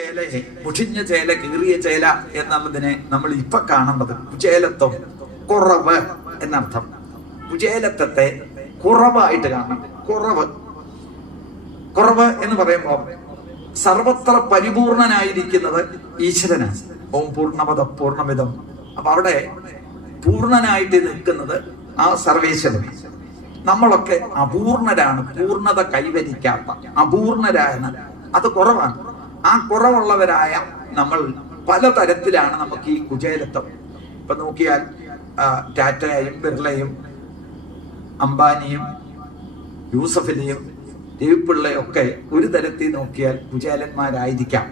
ചേലയെ മുഷിഞ്ഞ ചേല കീറിയ ചേല എന്നുള്ളതിനെ നമ്മൾ ഇപ്പൊ കാണുന്നത് കുചേലത്വം കുറവ് എന്നർത്ഥം. കുചേലത്വത്തെ കുറവായിട്ട് കാണണം. കുറവ് എന്ന് പറയുമ്പോൾ സർവത്ര പരിപൂർണനായിരിക്കുന്നത് ഈശ്വരനാണ്. ഓം പൂർണ്ണമത പൂർണ്ണമിതം. അപ്പൊ അവിടെ പൂർണ്ണനായിട്ട് നിൽക്കുന്നത് ആ സർവേശ്വരൻ. നമ്മളൊക്കെ അപൂർണരാണ്, പൂർണ്ണത കൈവരിക്കാത്ത അപൂർണരാണ്. അത് കുറവാണ്. ആ കുറവുള്ളവരായ നമ്മൾ പലതരത്തിലാണ് നമുക്ക് ഈ കുചേലത്വം. ഇപ്പൊ നോക്കിയാൽ ടാറ്റയും ബിർളയും അംബാനിയും യൂസഫലിയും രവിപിള്ളയും ഒക്കെ ഒരു തരത്തിൽ നോക്കിയാൽ കുചേലന്മാരായിരിക്കാം.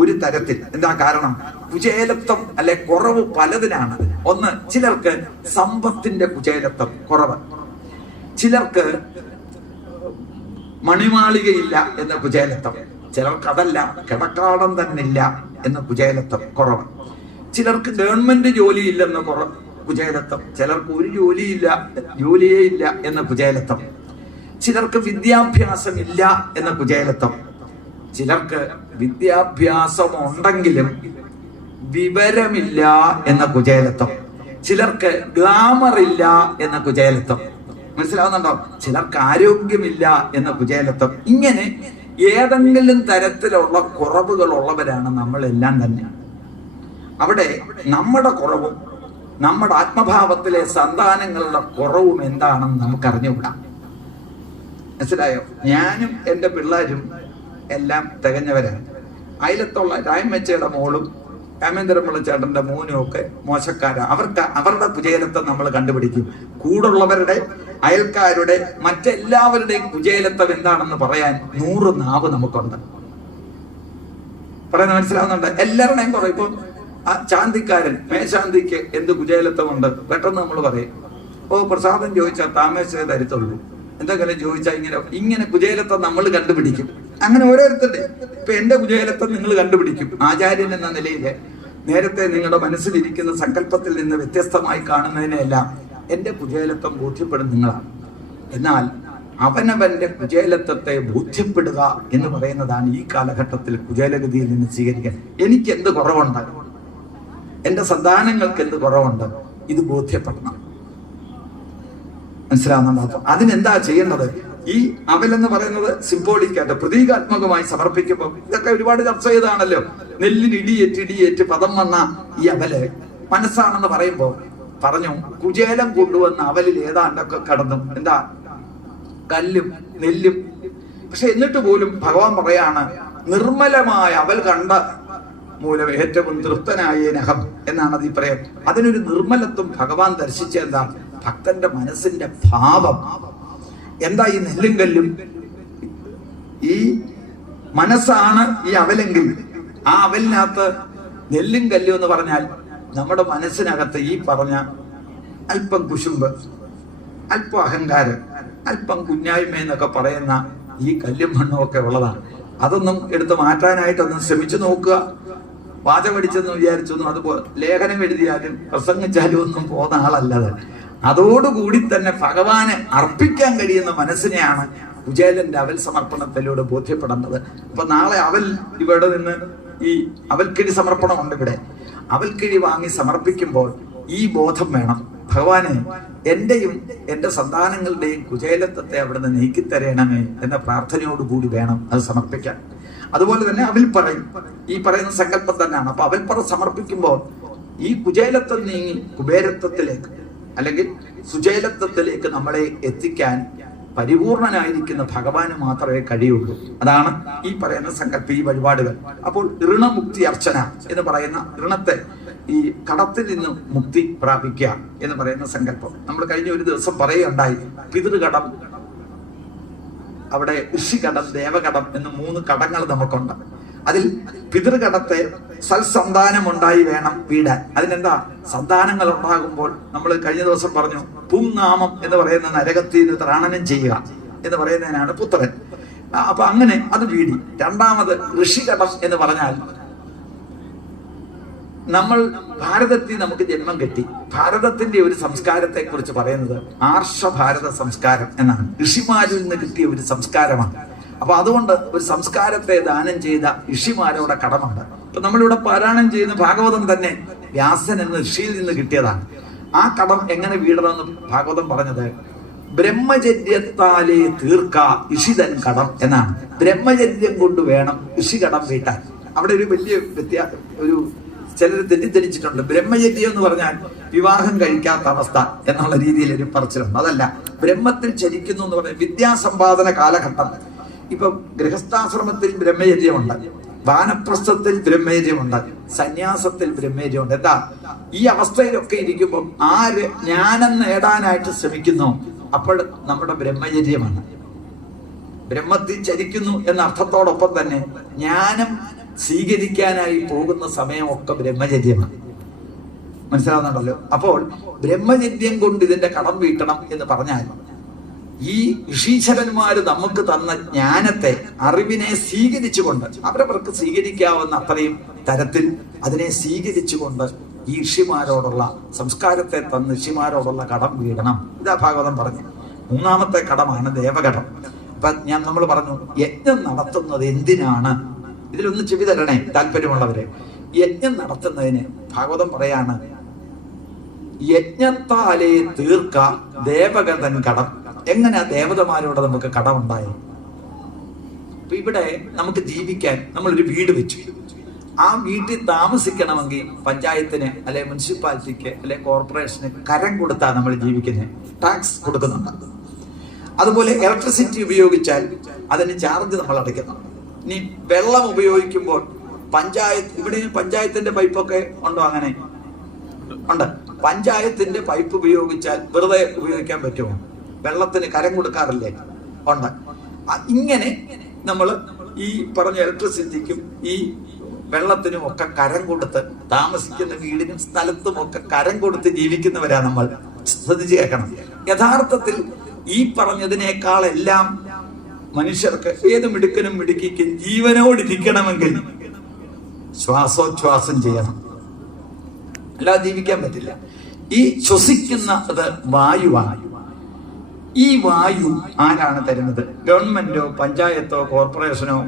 ഒരു തരത്തിൽ. എന്താ കാരണം? കുചേലത്വം അല്ലെ കുറവ് പലതിനാണ്. ഒന്ന്, ചിലർക്ക് സമ്പത്തിന്റെ കുചേലത്വം കുറവ്, ചിലർക്ക് മണിമാളികയില്ല എന്ന കുചേലത്വം, ചിലർക്ക് അതല്ല കിടക്കാടം തന്നില്ല എന്ന കുചേലത്വം കുറവ്, ചിലർക്ക് ഗവൺമെന്റ് ജോലിയില്ലെന്ന കുചേലത്വം, ചിലർക്ക് ഒരു ജോലിയേ ഇല്ല എന്ന കുചേലത്വം, ചിലർക്ക് വിദ്യാഭ്യാസം ഇല്ല എന്ന കുചേലത്വം, ചിലർക്ക് വിദ്യാഭ്യാസം ഉണ്ടെങ്കിലും വിവരമില്ല എന്ന കുചേലത്വം, ചിലർക്ക് ഗ്ലാമർ ഇല്ല എന്ന കുചേലത്വം. മനസ്സിലാവുന്നുണ്ടോ? ചിലർക്ക് ആരോഗ്യമില്ല എന്ന കുചേലത്വം. ഇങ്ങനെ ഏതെങ്കിലും തരത്തിലുള്ള കുറവുകൾ ഉള്ളവരാണ് നമ്മളെല്ലാം തന്നെ. അവിടെ നമ്മുടെ കുറവും നമ്മുടെ ആത്മഭാവത്തിലെ സന്താനങ്ങളുടെ കുറവും എന്താണെന്ന് നമുക്ക് അറിഞ്ഞുകൂടാ. മനസ്സിലായോ? ഞാനും എൻ്റെ പിള്ളേരും എല്ലാം തികഞ്ഞവരാണ്. അയലത്തുള്ള രായമച്ചയുടെ മോളും രാമേന്ദ്രപിള്ള ചേട്ടന്റെ മോനും ഒക്കെ മോശക്കാരാണ്. അവരുടെ കുചേലത്വം നമ്മൾ കണ്ടുപിടിക്കും. കൂടുള്ളവരുടെ, അയൽക്കാരുടെ, മറ്റെല്ലാവരുടെയും കുചേലത്വം എന്താണെന്ന് പറയാൻ 100 നാവ് നമുക്കുണ്ട്. പറയുന്നത് മനസ്സിലാവുന്നുണ്ട്? എല്ലാവരുടെയും കുറെ. ഇപ്പം ചാന്തിക്കാരൻ മേശാന്തിക്ക് എന്ത് കുചേലത്വമുണ്ട് പെട്ടെന്ന് നമ്മൾ പറയും. പ്രസാദം ചോദിച്ചാൽ താമേശ്വരേ തരത്തുള്ളൂ, എന്തെങ്കിലും ചോദിച്ചാൽ ഇങ്ങനെ കുചേലത്വം നമ്മൾ കണ്ടുപിടിക്കും. അങ്ങനെ ഓരോരുത്തരുടെ. ഇപ്പൊ എന്റെ കുചേലത്വം നിങ്ങൾ കണ്ടുപിടിക്കും. ആചാര്യൻ എന്ന നിലയിൽ നേരത്തെ നിങ്ങളുടെ മനസ്സിലിരിക്കുന്ന സങ്കല്പത്തിൽ നിന്ന് വ്യത്യസ്തമായി കാണുന്നതിനെല്ലാം എന്റെ കുചേലത്വം ബോധ്യപ്പെടും നിങ്ങളാണ്. എന്നാൽ അവനവന്റെ കുചേലത്വത്തെ ബോധ്യപ്പെടുക എന്ന് പറയുന്നതാണ് ഈ കാലഘട്ടത്തിൽ കുചേലഗതിയിൽ നിന്ന് സ്വീകരിക്കാൻ. എനിക്ക് എന്ത് കുറവുണ്ട്, എന്റെ സന്താനങ്ങൾക്ക് എന്ത് കുറവുണ്ട്, ഇത് ബോധ്യപ്പെടണം. മനസ്സിലാവുന്നുണ്ടോ? അതിനെന്താ ചെയ്യേണ്ടത്? ഈ അവലെന്ന് പറയുന്നത് സിംബോളിക്കായിട്ട് പ്രതീകാത്മകമായി സമർപ്പിക്കുമ്പോൾ ഇതൊക്കെ ഒരുപാട് ചർച്ച ചെയ്താണല്ലോ. നെല്ലിന് ഇടിയേറ്റ് പദം വന്ന ഈ അവല് മനസ്സാണെന്ന് പറയുമ്പോൾ പറഞ്ഞു, കുചേലം കൊണ്ടുവന്ന അവലിൽ ഏതാണ്ടൊക്കെ കടന്നു. എന്താ? കല്ലും നെല്ലും. പക്ഷെ എന്നിട്ട് പോലും ഭഗവാൻ പറയാണ്, നിർമ്മലമായ അവൽ കണ്ട മൂലം ഏറ്റവും തൃപ്തനായ നഖം എന്നാണ് അത് ഈ പറയാം. അതിനൊരു നിർമ്മലത്വം ഭഗവാൻ ദർശിച്ച എന്താ? ഭക്തന്റെ മനസ്സിന്റെ ഭാവം എന്താ? ഈ നെല്ലും കല്ലും, ഈ മനസ്സാണ് ഈ അവലെങ്കിൽ ആ അവലിനകത്ത് നെല്ലും കല്ലും എന്ന് പറഞ്ഞാൽ നമ്മുടെ മനസ്സിനകത്ത് ഈ പറഞ്ഞ അല്പം കുശുമ്പ്, അല്പം അഹങ്കാരം, അല്പം കുഞ്ഞായ്മ എന്നൊക്കെ പറയുന്ന ഈ കല്ലും മണ്ണും ഒക്കെ ഉള്ളതാണ്. അതൊന്നും എടുത്ത് മാറ്റാനായിട്ടൊന്നും ശ്രമിച്ചു നോക്കുക. വാചമടിച്ചെന്ന് വിചാരിച്ചൊന്നും, അതുപോലെ ലേഖനം എഴുതിയാലും പ്രസംഗിച്ചാലും ഒന്നും പോകുന്ന ആളല്ലത്. അതോടുകൂടി തന്നെ ഭഗവാന് അർപ്പിക്കാൻ കഴിയുന്ന മനസ്സിനെയാണ് കുചേലന്റെ അവൽ സമർപ്പണത്തിലൂടെ ബോധ്യപ്പെടേണ്ടത്. അപ്പൊ നാളെ അവൽ ഇവിടെ നിന്ന് ഈ അവൽക്കിഴി സമർപ്പണം ഉണ്ട്. ഇവിടെ അവൽക്കിഴി വാങ്ങി സമർപ്പിക്കുമ്പോൾ ഈ ബോധം വേണം, ഭഗവാനെ എന്റെയും എന്റെ സന്താനങ്ങളുടെയും കുചേലത്വത്തെ അവിടുന്ന് നീക്കിത്തരയണമേ എന്ന പ്രാർത്ഥനയോടുകൂടി വേണം അത് സമർപ്പിക്കാൻ. അതുപോലെ തന്നെ അവൽ പറയും, ഈ പറയുന്ന സങ്കല്പം തന്നെയാണ്. അപ്പൊ അവൽപ്പറ സമർപ്പിക്കുമ്പോൾ ഈ കുചേലത്വം നീങ്ങി കുബേരത്വത്തിലേക്ക് അല്ലെങ്കിൽ സുചേലത്വത്തിലേക്ക് നമ്മളെ എത്തിക്കാൻ പരിപൂർണനായിരിക്കുന്ന ഭഗവാന് മാത്രമേ കഴിയുള്ളൂ. അതാണ് ഈ പറയുന്ന സങ്കല്പം, ഈ വഴിപാടുകൾ. അപ്പോൾ ഋണമുക്തി അർച്ചന എന്ന് പറയുന്ന ഋണത്തെ, ഈ കടത്തിൽ നിന്ന് മുക്തി പ്രാപിക്കുക എന്ന് പറയുന്ന സങ്കല്പം നമ്മൾ കഴിഞ്ഞ ഒരു ദിവസം പറയുകയുണ്ടായി. പിതൃകടം, അവിടെ ഋഷികടം, ദേവകടം എന്ന് 3 കടങ്ങൾ നമുക്കുണ്ട്. അതിൽ പിതൃകടത്തെ സൽസന്താനം ഉണ്ടായി വേണം വീടാൻ. അതിനെന്താ? സന്താനങ്ങൾ ഉണ്ടാകുമ്പോൾ നമ്മൾ കഴിഞ്ഞ ദിവസം പറഞ്ഞു, പുംനാമം എന്ന് പറയുന്ന നരകത്തിൽ നിന്ന് ത്രാണനം ചെയ്യുക എന്ന് പറയുന്നതിനാണ് പുത്രൻ. അപ്പൊ അങ്ങനെ അത് വീടി. രണ്ടാമത് ഋഷികടം എന്ന് പറഞ്ഞാൽ നമ്മൾ ഭാരതത്തിൽ നമുക്ക് ജന്മം കിട്ടി. ഭാരതത്തിന്റെ ഒരു സംസ്കാരത്തെ കുറിച്ച് പറയുന്നത് ആർഷഭാരത സംസ്കാരം എന്നാണ്. ഋഷിമാരിൽ നിന്ന് കിട്ടിയ ഒരു സംസ്കാരമാണ്. അപ്പൊ അതുകൊണ്ട് ഒരു സംസ്കാരത്തെ ദാനം ചെയ്ത ഋഷിമാരോടെ കടമുണ്ട്. ഇപ്പൊ നമ്മളിവിടെ പാരായണം ചെയ്യുന്ന ഭാഗവതം തന്നെ വ്യാസൻ എന്ന ഋഷിയിൽ നിന്ന് കിട്ടിയതാണ്. ആ കടം എങ്ങനെ വീടണമെന്ന് ഭാഗവതം പറഞ്ഞത് ബ്രഹ്മചര്യത്താലേ തീർക്ക ഋഷിതൻ കടം എന്നാണ്. ബ്രഹ്മചര്യം കൊണ്ട് വേണം ഋഷി കടം വീട്ടാൻ. അവിടെ ഒരു വലിയ ഒരു ചിലർ തെറ്റിദ്ധരിച്ചിട്ടുണ്ട്. ബ്രഹ്മചര്യം എന്ന് പറഞ്ഞാൽ വിവാഹം കഴിക്കാത്ത അവസ്ഥ എന്നുള്ള രീതിയിൽ ഒരു പറച്ചിലുണ്ട്. അതല്ല, ബ്രഹ്മത്തിൽ ചരിക്കുന്നു എന്ന് പറഞ്ഞാൽ വിദ്യാസമ്പാദന കാലഘട്ടം. ഇപ്പൊ ഗൃഹസ്ഥാശ്രമത്തിൽ ബ്രഹ്മചര്യമുണ്ട്, വാനപ്രസ്ഥത്തിൽ ബ്രഹ്മചര്യമുണ്ട്, സന്യാസത്തിൽ ബ്രഹ്മചര്യമുണ്ട്. എന്താ ഈ അവസ്ഥയിലൊക്കെ ഇരിക്കുമ്പോൾ ആര് ജ്ഞാനം നേടാനായിട്ട് ശ്രമിക്കുന്നു, അപ്പോൾ നമ്മുടെ ബ്രഹ്മചര്യമാണ്. ബ്രഹ്മത്തിൽ ചരിക്കുന്നു എന്ന അർത്ഥത്തോടൊപ്പം തന്നെ ജ്ഞാനം സ്വീകരിക്കാനായി പോകുന്ന സമയമൊക്കെ ബ്രഹ്മചര്യമാണ്. മനസ്സിലാവുന്നുണ്ടല്ലോ? അപ്പോൾ ബ്രഹ്മചര്യം കൊണ്ട് ഇതിന്റെ കടം വീട്ടണം എന്ന് പറഞ്ഞാൽ ഈ ഋഷീശ്വരന്മാര് നമുക്ക് തന്ന ജ്ഞാനത്തെ, അറിവിനെ സ്വീകരിച്ചുകൊണ്ട് അവരവർക്ക് സ്വീകരിക്കാവുന്ന അത്രയും തരത്തിൽ അതിനെ സ്വീകരിച്ചുകൊണ്ട് ഈ ഋഷിമാരോടുള്ള സംസ്കാരത്തെ തന്ന ഋഷിമാരോടുള്ള കടം വീടണം. ഇതാ ഭാഗവതം പറഞ്ഞു. മൂന്നാമത്തെ കടമാണ് ദേവകടം. അപ്പൊ നമ്മൾ പറഞ്ഞു യജ്ഞം നടത്തുന്നത് എന്തിനാണ്? ഇതിലൊന്ന് ചെവി തരണേ താല്പര്യമുള്ളവര്. യജ്ഞം നടത്തുന്നതിന് ഭാഗവതം പറയാണ് യജ്ഞത്താലേ തീർക്ക ദേവഗതൻ കടം. എങ്ങനെ ദേവതമാരോട് നമുക്ക് കടമുണ്ടായി? അപ്പൊ ഇവിടെ നമുക്ക് ജീവിക്കാൻ നമ്മളൊരു വീട് വെച്ചു. ആ വീട്ടിൽ താമസിക്കണമെങ്കിൽ പഞ്ചായത്തിന് അല്ലെ മുനിസിപ്പാലിറ്റിക്ക് അല്ലെ കോർപ്പറേഷന് കരം കൊടുത്താണ് നമ്മൾ ജീവിക്കുന്നത്, ടാക്സ് കൊടുക്കുന്നുണ്ട്. അതുപോലെ ഇലക്ട്രിസിറ്റി ഉപയോഗിച്ചാൽ അതിന് ചാർജ് നമ്മൾ അടയ്ക്കുന്നുണ്ട്. ഇനി വെള്ളം ഉപയോഗിക്കുമ്പോൾ ഇവിടെയും പഞ്ചായത്തിന്റെ പൈപ്പൊക്കെ ഉണ്ടോ? അങ്ങനെ ഉണ്ട്. പഞ്ചായത്തിന്റെ പൈപ്പ് ഉപയോഗിച്ചാൽ വെറുതെ ഉപയോഗിക്കാൻ പറ്റുമോ? വെള്ളത്തിന് കരം കൊടുക്കാറില്ലേ? ഉണ്ട്. ഇങ്ങനെ നമ്മൾ ഈ പറഞ്ഞ ഇലക്ട്രിസിറ്റിക്കും ഈ വെള്ളത്തിനും ഒക്കെ കരം കൊടുത്ത്, താമസിക്കുന്ന വീടിനും സ്ഥലത്തും ഒക്കെ കരം കൊടുത്ത് ജീവിക്കുന്നവരാ നമ്മൾ. ശ്രദ്ധിച്ച് കേൾക്കണം. യഥാർത്ഥത്തിൽ ഈ പറഞ്ഞതിനേക്കാളെല്ലാം മനുഷ്യർക്ക് ഏത് മിടുക്കനും മിടുക്കിക്കും ജീവനോടിരിക്കണമെങ്കിൽ ശ്വാസോച്ഛ്വാസം ചെയ്യണം, അല്ലാതെ ജീവിക്കാൻ പറ്റില്ല. ഈ ശ്വസിക്കുന്നത് വായുവാണ്. ഈ വായു ആരാണ് തരുന്നത്? ഗവൺമെന്റോ പഞ്ചായത്തോ കോർപ്പറേഷനോ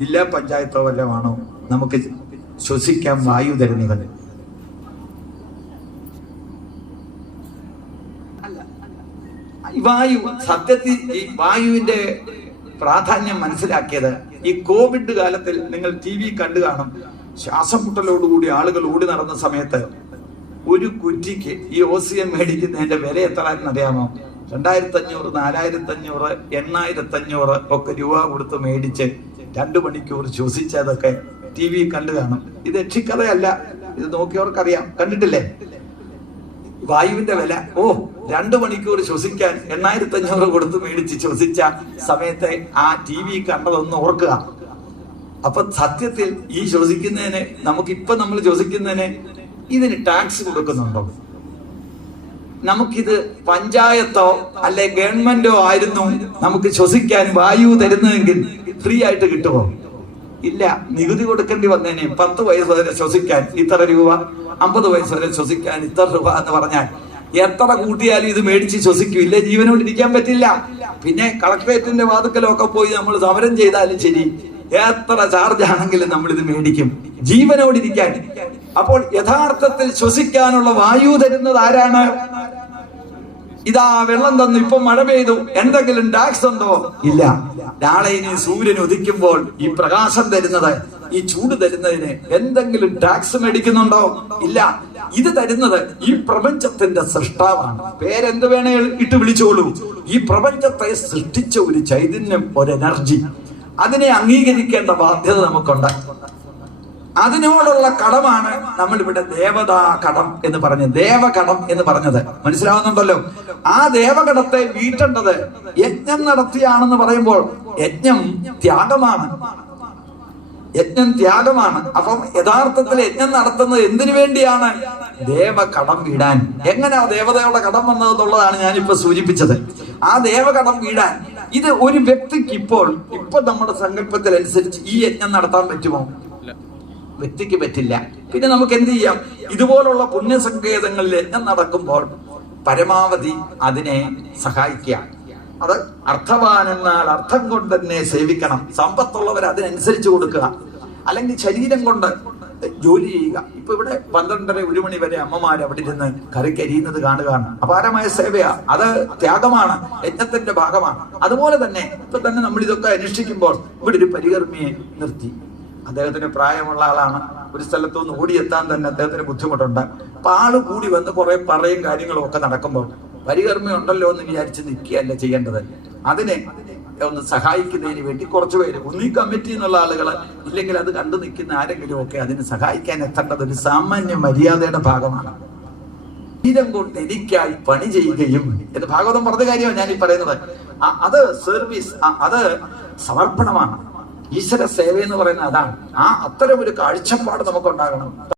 ജില്ലാ പഞ്ചായത്തോ വല്ലതുമാണോ നമുക്ക് ശ്വസിക്കാൻ വായു തരുന്നത്? വായു സത്യത്തിൽ ഈ വായുവിന്റെ പ്രാധാന്യം മനസ്സിലാക്കിയത് ഈ കോവിഡ് കാലത്തിൽ നിങ്ങൾ TV കണ്ടു കാണും. ശ്വാസം മുട്ടലോടുകൂടി ആളുകൾ ഓടി നടന്ന സമയത്ത് ഒരു കുറ്റിക്ക് ഈ ഓക്സിജൻ മേടിക്കുന്നതിന്റെ വില എത്രയെന്ന് അറിയാമോ? 2500, 4500, 8500 ഒക്കെ രൂപ കൊടുത്ത് മേടിച്ച് 2 മണിക്കൂർ ശ്വസിച്ചതൊക്കെ TV കണ്ടു കാണും. ഇത് രക്ഷിക്കഥയല്ല, ഇത് നോക്കിയവർക്കറിയാം. കണ്ടിട്ടില്ലേ വായുവിന്റെ വില? 2 മണിക്കൂർ ശ്വസിക്കാൻ 8500 കൊടുത്ത് മേടിച്ച് ശ്വസിച്ച സമയത്തെ ആ TV കണ്ടതൊന്ന് ഓർക്കുക. അപ്പൊ സത്യത്തിൽ ഈ ശ്വസിക്കുന്നതിന്, നമുക്കിപ്പൊ നമ്മൾ ശ്വസിക്കുന്നതിന് ഇതിന് ടാക്സ് കൊടുക്കുന്നുണ്ടോ? നമുക്കിത് പഞ്ചായത്തോ അല്ലെ ഗവൺമെന്റോ ആയിരുന്നു നമുക്ക് ശ്വസിക്കാൻ വായു തരുന്നതെങ്കിൽ ഫ്രീ ആയിട്ട് കിട്ടുമോ? ഇല്ല, നികുതി കൊടുക്കേണ്ടി വന്നേനെ. 10 വയസ്സ് വരെ ശ്വസിക്കാൻ ഇത്ര രൂപ, 50 വയസ്സ് വരെ ശ്വസിക്കാൻ ഇത്ര രൂപ എന്ന് പറഞ്ഞാൽ എത്ര കൂട്ടിയാലും ഇത് മേടിച്ച് ശ്വസിക്കില്ല, ജീവനോട് ഇരിക്കാൻ പറ്റില്ല. പിന്നെ കളക്ടറേറ്റിന്റെ വാതുക്കലൊക്കെ പോയി നമ്മൾ സമരം ചെയ്താലും ശരി, എത്ര ചാർജ് ആണെങ്കിലും നമ്മൾ ഇത് മേടിക്കും ജീവനോടിരിക്കാൻ. അപ്പോൾ യഥാർത്ഥത്തിൽ ശ്വസിക്കാനുള്ള വായു തരുന്നത് ആരാണ്? ഇതാ വെള്ളം തന്നു, ഇപ്പൊ മഴ പെയ്തു, എന്തെങ്കിലും ടാക്സ് ഉണ്ടോ? ഇല്ല. നാളെ ഇനി സൂര്യൻ ഉദിക്കുമ്പോൾ ഈ പ്രകാശം തരുന്നത്, ഈ ചൂട് തരുന്നതിന് എന്തെങ്കിലും ടാക്സ് മേടിക്കുന്നുണ്ടോ? ഇല്ല. ഇത് തരുന്നത് ഈ പ്രപഞ്ചത്തിന്റെ സൃഷ്ടാവാണ്. പേരെന്ത് വേണേ ഇട്ട് വിളിച്ചോളൂ. ഈ പ്രപഞ്ചത്തെ സൃഷ്ടിച്ച ഒരു ചൈതന്യം, ഒരു എനർജി, അതിനെ അംഗീകരിക്കേണ്ട ബാധ്യത നമുക്കുണ്ട്. അതിനോടുള്ള കടമാണ് നമ്മൾ ഇവിടെ ദേവതാ കടം എന്ന് പറഞ്ഞത്, ദേവകടം എന്ന് പറഞ്ഞത്. മനസ്സിലാവുന്നുണ്ടല്ലോ? ആ ദേവകടത്തെ വീട്ടേണ്ടത് യജ്ഞം നടത്തിയാണെന്ന് പറയുമ്പോൾ യജ്ഞം ത്യാഗമാണ്. യജ്ഞം ത്യാഗമാണ്. അപ്പം യഥാർത്ഥത്തിൽ യജ്ഞം നടത്തുന്നത് എന്തിനു വേണ്ടിയാണ്? ദേവകടം വീടാൻ. എങ്ങനെയാ ദേവതയുടെ കടം വന്നതെന്നുള്ളതാണ് ഞാനിപ്പോ സൂചിപ്പിച്ചത്. ആ ദേവകടം വീടാൻ ഇത് ഒരു വ്യക്തിക്ക് ഇപ്പൊ നമ്മുടെ സങ്കല്പത്തിൽ അനുസരിച്ച് ഈ യജ്ഞം നടത്താൻ പറ്റുമോ? വ്യക്തിക്ക് പറ്റില്ല. പിന്നെ നമുക്ക് എന്ത് ചെയ്യാം? ഇതുപോലുള്ള പുണ്യസങ്കേതങ്ങളിൽ യജ്ഞം നടക്കുമ്പോൾ പരമാവധി അതിനെ സഹായിക്കുക. അത് അർത്ഥവാൻ എന്നാൽ അർത്ഥം കൊണ്ട് തന്നെ സേവിക്കണം. സമ്പത്തുള്ളവർ അതിനനുസരിച്ച് കൊടുക്കുക, അല്ലെങ്കിൽ ശരീരം കൊണ്ട് ജോലി ചെയ്യുക. ഇപ്പൊ ഇവിടെ 12:30-1 മണി വരെ അമ്മമാർ അവിടെ ഇരുന്ന് കറിക്കരിയുന്നത് കാണുകയാണ്. അപാരമായ സേവയാ, അത് ത്യാഗമാണ്, യജ്ഞത്തിന്റെ ഭാഗമാണ്. അതുപോലെ തന്നെ ഇപ്പൊ തന്നെ നമ്മൾ ഇതൊക്കെ അനുഷ്ഠിക്കുമ്പോൾ ഇവിടെ ഒരു പരികർമ്മിയെ നിർത്തി. അദ്ദേഹത്തിന് പ്രായമുള്ള ആളാണ്, ഒരു സ്ഥലത്തുനിന്ന് ഓടിയെത്താൻ തന്നെ അദ്ദേഹത്തിന് ബുദ്ധിമുട്ടുണ്ട്. അപ്പൊ ആള് കൂടി വന്ന് കുറെ പറയും കാര്യങ്ങളും ഒക്കെ നടക്കുമ്പോൾ പരികർമ്മി ഉണ്ടല്ലോ എന്ന് വിചാരിച്ച് നിൽക്കുകയല്ല ചെയ്യേണ്ടത്. അതിനെ ഒന്ന് സഹായിക്കുന്നതിന് വേണ്ടി കുറച്ചു പേര്, ഒന്നീ കമ്മിറ്റി എന്നുള്ള ആളുകള്, ഇല്ലെങ്കിൽ അത് കണ്ടു നിൽക്കുന്ന ആരെങ്കിലും ഒക്കെ അതിന് സഹായിക്കാൻ എത്തേണ്ടത് ഒരു സാമാന്യ മര്യാദയുടെ ഭാഗമാണ്. ശരീരം കൊണ്ട് എനിക്കായി പണി ചെയ്യുകയും എന്ന് ഭാഗവതം പറഞ്ഞ കാര്യമാണ് ഞാൻ ഈ പറയുന്നത്. അത് സർവീസ്, അത് സമർപ്പണമാണ്. ഈശ്വര സേവ എന്ന് പറയുന്നത് അതാണ്. അത്തരം ഒരു കാഴ്ചപ്പാട് നമുക്കുണ്ടാകണം.